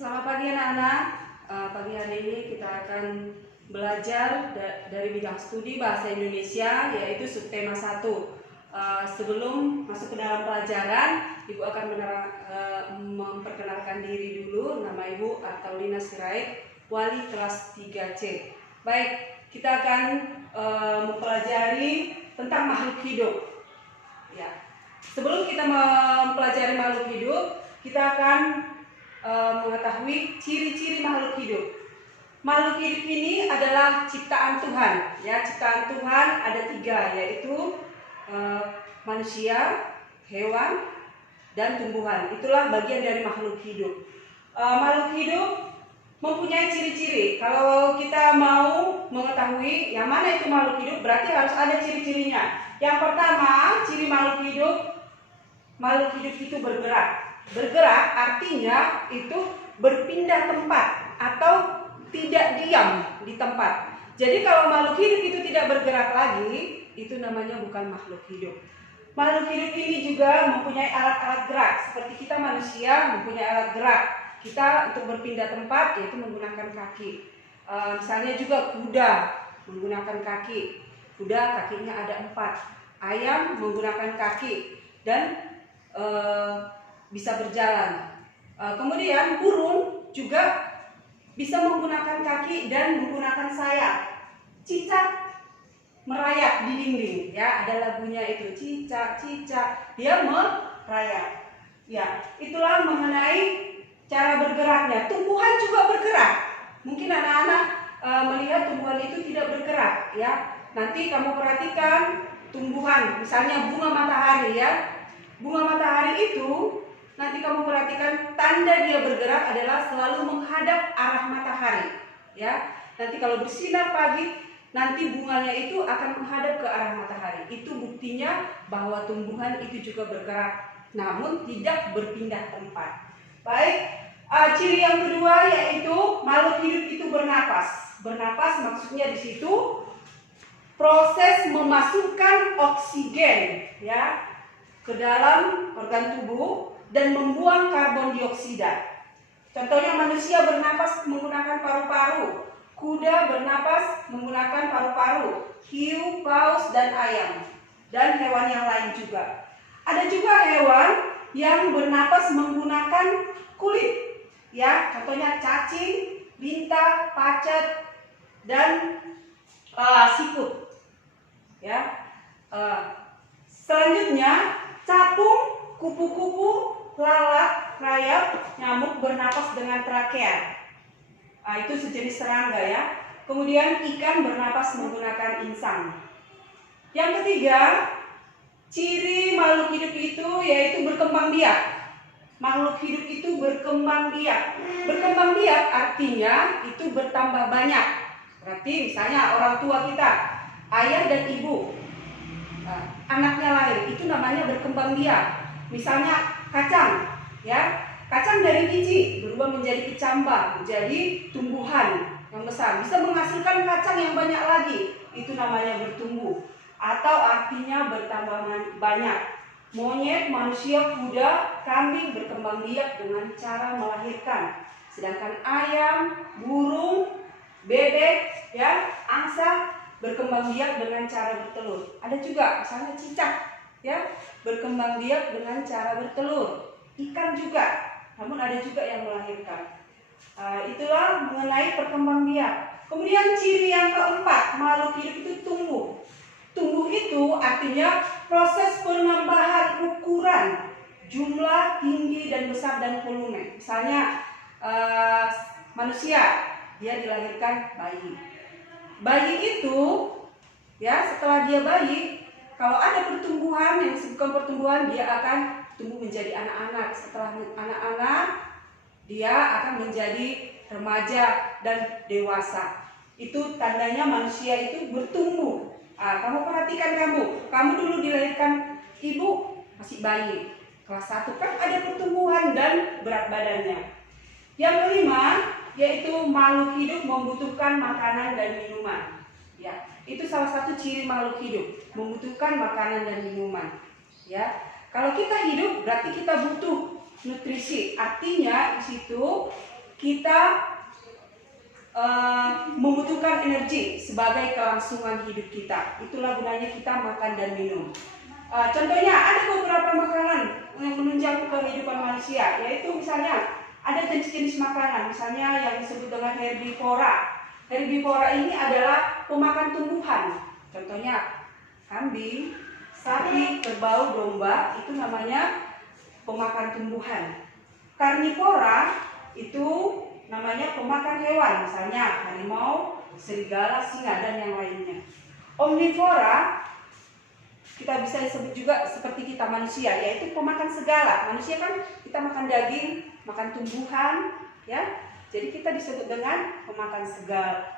Selamat pagi anak-anak. Pagi hari ini kita akan belajar dari bidang studi bahasa Indonesia, yaitu subtema 1. Sebelum masuk ke dalam pelajaran, Ibu akan memperkenalkan diri dulu. Nama Ibu Artaulina Sirait, wali kelas 3C. Baik, kita akan mempelajari tentang makhluk hidup. Ya. Sebelum kita mempelajari makhluk hidup, kita akan mengetahui ciri-ciri makhluk hidup. Makhluk hidup ini adalah ciptaan Tuhan. Ya, ciptaan Tuhan ada 3, yaitu manusia, hewan, dan tumbuhan. Itulah bagian dari makhluk hidup. Makhluk hidup mempunyai ciri-ciri. Kalau kita mau mengetahui yang mana itu makhluk hidup, berarti harus ada ciri-cirinya. Yang pertama, ciri makhluk hidup itu bergerak. Bergerak artinya itu berpindah tempat atau tidak diam di tempat. Jadi kalau makhluk hidup itu tidak bergerak lagi, itu namanya bukan makhluk hidup. Makhluk hidup ini juga mempunyai alat-alat gerak. Seperti kita manusia mempunyai alat gerak. Kita untuk berpindah tempat yaitu menggunakan kaki. Misalnya juga kuda menggunakan kaki. Kuda kakinya ada 4. Ayam menggunakan kaki dan bisa berjalan. Kemudian burung juga bisa menggunakan kaki dan menggunakan sayap. Cicak merayap di dinding, ya, ada lagunya itu, cicak cicak, dia merayap. Ya, itulah mengenai cara bergeraknya. Tumbuhan juga bergerak. Mungkin anak-anak melihat tumbuhan itu tidak bergerak, ya. Nanti kamu perhatikan tumbuhan, misalnya bunga matahari, ya. Bunga matahari itu nanti kamu perhatikan tanda dia bergerak adalah selalu menghadap arah matahari, ya. Nanti kalau bersinar pagi, nanti bunganya itu akan menghadap ke arah matahari. Itu buktinya bahwa tumbuhan itu juga bergerak, namun tidak berpindah tempat. Baik, ciri yang kedua yaitu makhluk hidup itu bernapas. Bernapas maksudnya di situ proses memasukkan oksigen, ya, ke dalam organ tubuh dan membuang karbon dioksida. Contohnya manusia bernapas menggunakan paru-paru, kuda bernapas menggunakan paru-paru, hiu, paus, dan ayam, dan hewan yang lain juga. Ada juga hewan yang bernapas menggunakan kulit, ya, contohnya cacing, lintah, pacat, dan siput, ya. Selanjutnya capung, kupu-kupu, lalat, rayap, nyamuk bernapas dengan trakea. Itu sejenis serangga, ya. Kemudian ikan bernapas menggunakan insang. Yang ketiga, ciri makhluk hidup itu yaitu berkembang biak. Makhluk hidup itu berkembang biak. Berkembang biak artinya itu bertambah banyak. Berarti misalnya orang tua kita, ayah dan ibu, anaknya lahir, itu namanya berkembang biak. Misalnya kacang, ya, kacang dari biji berubah menjadi kecambah, menjadi tumbuhan yang besar, bisa menghasilkan kacang yang banyak lagi, itu namanya bertumbuh, atau artinya bertambah banyak. Monyet, manusia, kuda, kambing berkembang biak dengan cara melahirkan, sedangkan ayam, burung, bebek, ya, angsa berkembang biak dengan cara bertelur. Ada juga misalnya cicak, ya, berkembang biak dengan cara bertelur. Ikan juga, namun ada juga yang melahirkan. Itulah mengenai perkembang biak. Kemudian ciri yang keempat, makhluk hidup itu tumbuh. Tumbuh itu artinya proses penambahan ukuran, jumlah, tinggi, dan besar, dan volume. Misalnya manusia, dia dilahirkan bayi. Bayi itu, ya, setelah dia bayi, kalau ada pertumbuhan yang disebutkan pertumbuhan, dia akan tumbuh menjadi anak-anak. Setelah anak-anak, dia akan menjadi remaja dan dewasa. Itu tandanya manusia itu bertumbuh. Kamu perhatikan kamu dulu dilahirkan ibu masih bayi. Kelas 1 kan ada pertumbuhan dan berat badannya. Yang kelima, yaitu makhluk hidup membutuhkan makanan dan minuman. Ya, itu salah satu ciri makhluk hidup, membutuhkan makanan dan minuman. Ya, kalau kita hidup berarti kita butuh nutrisi. Artinya di situ kita membutuhkan energi sebagai kelangsungan hidup kita. Itulah gunanya kita makan dan minum. Contohnya ada beberapa makanan yang menunjang kehidupan manusia, yaitu misalnya ada jenis-jenis makanan, misalnya yang disebut dengan herbivora. Herbivora ini adalah pemakan tumbuhan. Contohnya kambing, sapi, kerbau, domba, itu namanya pemakan tumbuhan. Karnivora itu namanya pemakan hewan, misalnya harimau, serigala, singa, dan yang lainnya. Omnivora kita bisa disebut juga seperti kita manusia, yaitu pemakan segala. Manusia kan kita makan daging, makan tumbuhan, ya. Jadi kita disebut dengan pemakan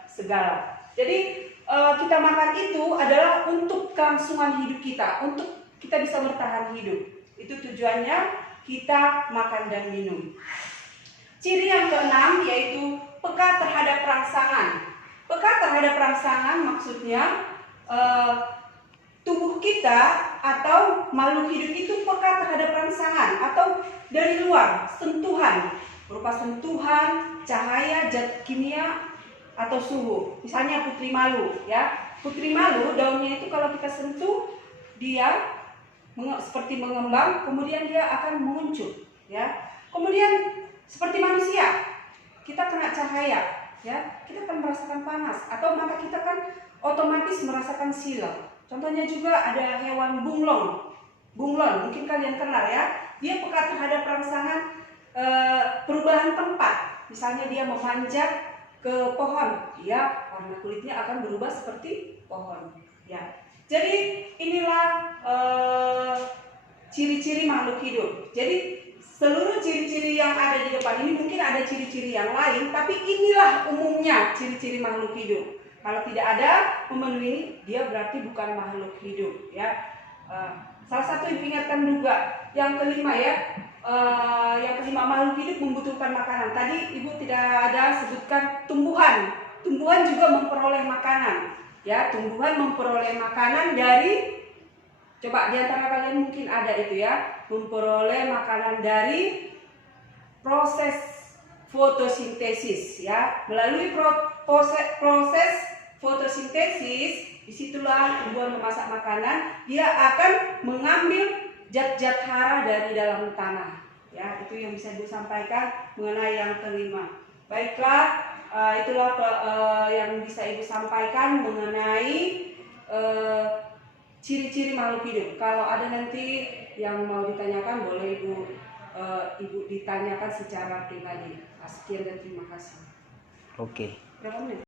segala. Jadi kita makan itu adalah untuk kelangsungan hidup kita, untuk kita bisa bertahan hidup. Itu tujuannya kita makan dan minum. Ciri yang keenam yaitu peka terhadap rangsangan. Peka terhadap rangsangan maksudnya tubuh kita atau makhluk hidup itu peka terhadap rangsangan atau dari luar, sentuhan, berupa sentuhan, cahaya, zat kimia, atau suhu. Misalnya putri malu, ya. Putri malu daunnya itu kalau kita sentuh dia seperti mengembang, kemudian dia akan menguncup, ya. Kemudian seperti manusia, kita kena cahaya, ya, kita akan merasakan panas, atau mata kita kan otomatis merasakan silau. Contohnya juga ada hewan bunglon, mungkin kalian kenal, ya. Dia peka terhadap rangsangan perubahan tempat. Misalnya dia memanjat ke pohon, dia warna kulitnya akan berubah seperti pohon, ya. Jadi inilah ciri-ciri makhluk hidup. Jadi seluruh ciri-ciri yang ada di depan ini, mungkin ada ciri-ciri yang lain, tapi inilah umumnya ciri-ciri makhluk hidup. Kalau tidak ada memenuhi, dia berarti bukan makhluk hidup, ya. Salah satu yang diingatkan juga, yang kelima, ya. Yang kelima, makhluk hidup membutuhkan makanan. Tadi Ibu tidak ada sebutkan tumbuhan. Tumbuhan juga memperoleh makanan, ya. Tumbuhan memperoleh makanan dari, coba di antara kalian mungkin ada itu, ya, memperoleh makanan dari proses fotosintesis, ya. Melalui proses fotosintesis, disitulah tumbuhan memasak makanan, dia akan mengambil zat-zat hara dari dalam tanah, ya. Itu yang bisa disampaikan mengenai yang kelima. Baiklah, itulah yang bisa Ibu sampaikan mengenai ciri-ciri makhluk hidup. Kalau ada nanti yang mau ditanyakan, boleh Ibu ditanyakan secara pribadi. Sekian dan terima kasih. Oke. Berapa menit?